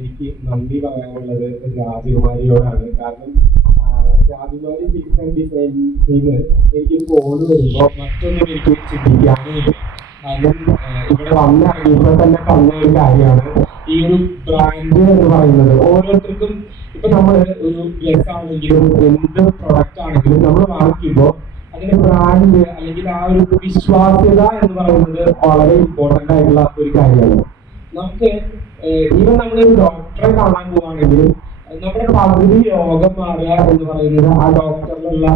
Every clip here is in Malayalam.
എനിക്ക് നന്ദി പറയാനുള്ളത് രാജകുമാരിയോടാണ്. കാരണം രാജകുമാരി ഫിക്സ് ആൻഡ് ഡിസൈനിങ് എനിക്ക് ഫോൺ വരുമ്പോൾ മറ്റൊന്നും എനിക്ക് ചിന്തിക്കാനില്ല. കാരണം ഇവിടെ വന്നിറങ്ങിയപ്പോൾ തന്നെ പറഞ്ഞ ഒരു കാര്യമാണ്, ഈ ഒരു ബ്രാൻഡ് എന്ന് പറയുന്നത് ഓരോരുത്തർക്കും ഇപ്പൊ നമ്മൾ ഒരു ഡ്രസ് ആണെങ്കിലും എന്ത് പ്രൊഡക്റ്റ് ആണെങ്കിലും നമ്മൾ വാങ്ങിക്കുമ്പോൾ അതിന്റെ ബ്രാൻഡ് അല്ലെങ്കിൽ ആ ഒരു വിശ്വാസ്യത എന്ന് പറയുന്നത് വളരെ ഇമ്പോർട്ടന്റ് ആയിട്ടുള്ള ഒരു കാര്യമാണ്. നമുക്ക് ഈവൻ നമ്മളൊരു ഡോക്ടറെ കാണാൻ പോവാണെങ്കിലും നമ്മുടെ പകുതി രോഗം മാറുക എന്ന് പറയുന്നത് ആ ഡോക്ടറിലുള്ള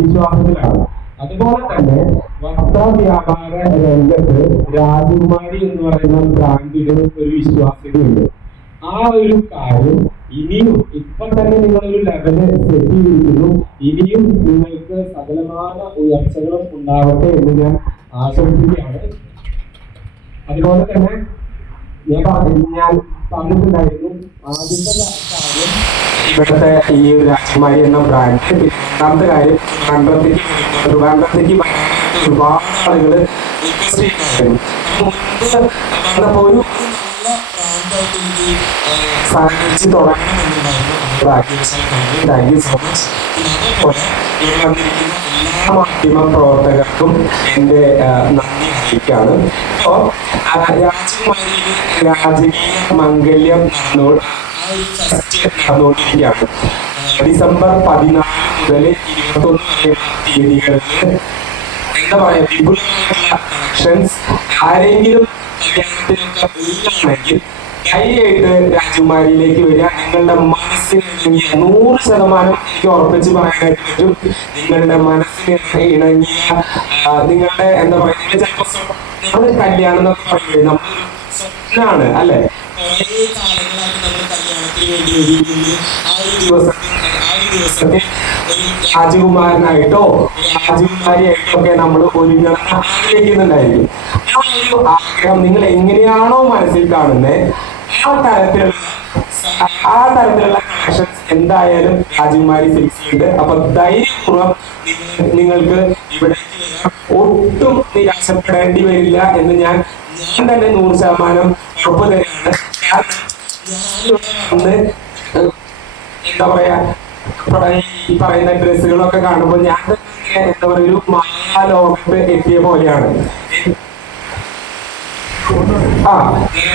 വിശ്വാസത്തിലാണ്. അതുപോലെ തന്നെ വസ്ത്ര വ്യാപാര രംഗത്ത് രാജകുമാരി എന്ന് പറയുന്ന ബ്രാൻഡിന് ഒരു വിശ്വാസ്യതയുണ്ട്. ആ ഒരു കാര്യം ഇനിയും ഇപ്പൊ തന്നെ നിങ്ങളൊരു ലെവല് സെറ്റ് ചെയ്തിരിക്കുന്നു. ഇനിയും നിങ്ങൾക്ക് സകലമായ ഉയർച്ചകളും ഉണ്ടാവട്ടെ എന്ന് ഞാൻ ആശംസിക്കുകയാണ്. അതുപോലെ തന്നെ ഞാൻ പറഞ്ഞിട്ടുണ്ടായിരുന്നു, ആദ്യത്തെ കാര്യം ഇവിടുത്തെ ഈ രാജകുമാരി എന്ന ബ്രാൻഡ്. രണ്ടാമത്തെ കാര്യം ട്രിവാൻഡ്രത്തേക്ക് ഒരുപാട് ആളുകൾ വന്നപ്പോ ഒരു സാധിച്ച് തുടങ്ങണമെന്നുണ്ടായിരുന്നു. Thank you so much. എല്ലാ മാധ്യമ പ്രവർത്തകർക്കും എൻ്റെ നന്ദി അറിയിക്കുകയാണ്. അപ്പോൾ രാജകുമാരിയിൽ രാജകീയ മംഗല്യം നടന്നുകൊണ്ടിരിക്കുകയാണ്. ഡിസംബർ 14 മുതൽ 21 വരെയുള്ള തീയതികളിൽ എന്താ പറയാ, വിപുലമായിട്ടുള്ള കളക്ഷൻസ്. ആരെങ്കിലും കല്യാണത്തിനൊക്കെ ഉള്ളതാണെങ്കിൽ ധൈര്യമായിട്ട് രാജകുമാരിയിലേക്ക് വരിക. നിങ്ങളുടെ മനസ്സിന് 100% എനിക്ക് ഉറപ്പിച്ച് പറയാനായിട്ട് പറ്റും. നിങ്ങളുടെ മനസ്സിന് ഇണങ്ങിയ നിങ്ങളുടെ എന്താ പറയുക, ചിലപ്പോൾ കല്യാണം എന്നൊക്കെ പറയുന്നത് നമ്മളൊരു സ്വപ്നമാണ് അല്ലെ. കുറേ കാലങ്ങളായിട്ട് നമ്മൾ കല്യാണത്തിന് വേണ്ടി ഒരുങ്ങുന്നു. ആ ഒരു ദിവസത്തിൽ ഒരു രാജകുമാരനായിട്ടോ രാജകുമാരിയായിട്ടോ ഒക്കെ നമ്മൾ ഒരുങ്ങണം ആഗ്രഹിക്കുന്നുണ്ടായിരിക്കും. ആ ഒരു ആഗ്രഹം നിങ്ങൾ എങ്ങനെയാണോ മനസ്സിൽ കാണുന്നത് ആ തരത്തിലുള്ള കളക്ഷൻസ് എന്തായാലും രാജകുമാരി സിൽക്സ് ഉണ്ട്. അപ്പൊ ധൈര്യപൂർവ്വം നിങ്ങൾക്ക് ഇവിടേക്ക് വരാം. ഒട്ടും നിരാശപ്പെടേണ്ടി വരില്ല എന്ന് ഞാൻ തന്നെ 100% ഉറപ്പ് തരുന്നുണ്ട്. വന്ന് എന്താ പറയാ, ഈ പറയുന്ന ഡ്രസ്സുകളൊക്കെ കാണുമ്പോൾ ഞാൻ എന്താ പറയുക, ഒരു മായാലോകത്ത് എത്തിയ പോലെയാണ്.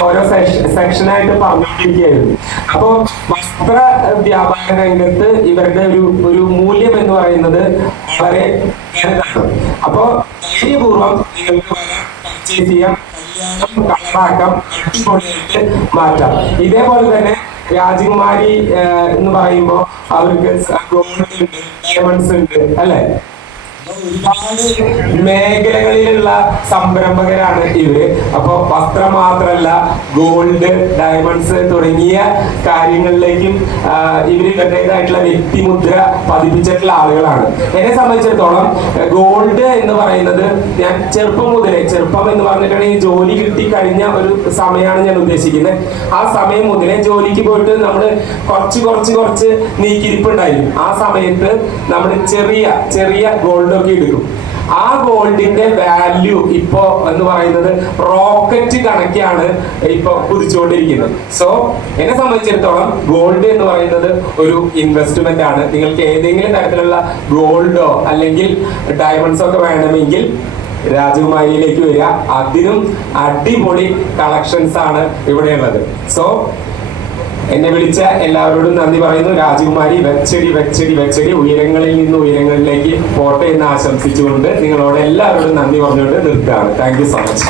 ഓരോ സെക്ഷനായിട്ട് പറഞ്ഞുകൊണ്ടിരിക്കുകയായിരുന്നു. അപ്പൊ വസ്ത്ര വ്യാപാര രംഗത്ത് ഇവരുടെ ഒരു മൂല്യം എന്ന് പറയുന്നത് വളരെ വലുതാണ്. അപ്പൊ ധൈര്യപൂർവ്വം നിങ്ങൾക്ക് പർച്ചേസ് ചെയ്യാം, കളറാക്കാം, അടിപൊളിയായിട്ട് മാറ്റാം. ഇതേപോലെ തന്നെ രാജകുമാരി എന്ന് പറയുമ്പോൾ അവർക്ക് ഗോൾഡ് ഉണ്ട്, ഡയമണ്ട്സ് ഉണ്ട് അല്ലെ. ഒരുപാട് മേഖലകളിലുള്ള സംരംഭകരാണ് ഇവര്. അപ്പൊ വസ്ത്രം മാത്രമല്ല, ഗോൾഡ്, ഡയമണ്ട്സ് തുടങ്ങിയ കാര്യങ്ങളിലേക്കും ഇവര് ഇവരുടേതായിട്ടുള്ള വ്യക്തിമുദ്ര പതിപ്പിച്ചിട്ടുള്ള ആളുകളാണ്. എന്നെ സംബന്ധിച്ചിടത്തോളം ഗോൾഡ് എന്ന് പറയുന്നത് ഞാൻ ചെറുപ്പം എന്ന് പറഞ്ഞിട്ടുണ്ടെങ്കിൽ ജോലി കിട്ടി കഴിഞ്ഞ ഒരു സമയമാണ് ഞാൻ ഉദ്ദേശിക്കുന്നത്. ആ സമയം മുതലേ ജോലിക്ക് പോയിട്ട് നമ്മൾ കുറച്ച് നീക്കിരിപ്പുണ്ടായിരുന്നു. ആ സമയത്ത് നമ്മൾ ചെറിയ ഗോൾഡ് ഒക്കെ എടുക്കും. ആ ഗോൾഡിന്റെ വാല്യൂ ഇപ്പോ എന്ന് പറയുന്നത് റോക്കറ്റ് കണക്കാണ് ഇപ്പൊ കുതിച്ചുകൊണ്ടിരിക്കുന്നത്. സോ എന്നെ സംബന്ധിച്ചിടത്തോളം ഗോൾഡ് എന്ന് പറയുന്നത് ഒരു ഇൻവെസ്റ്റ്മെന്റ് ആണ്. നിങ്ങൾക്ക് ഏതെങ്കിലും തരത്തിലുള്ള ഗോൾഡോ അല്ലെങ്കിൽ ഡയമണ്ട്സോ ഒക്കെ വേണമെങ്കിൽ രാജകുമാരിയിലേക്ക് വരിക. അതിനും അടിപൊളി കളക്ഷൻസ് ആണ് ഇവിടെയുള്ളത്. സോ എന്നെ വിളിച്ച എല്ലാവരോടും നന്ദി പറയുന്നു. രാജകുമാരി വെച്ചടി ഉയരങ്ങളിൽ നിന്ന് ഉയരങ്ങളിലേക്ക് പോട്ടെ എന്ന് ആശംസിച്ചുകൊണ്ട് നിങ്ങളോട് എല്ലാവരോടും നന്ദി പറഞ്ഞുകൊണ്ട് നിർത്തുകയാണ്. Thank you so much.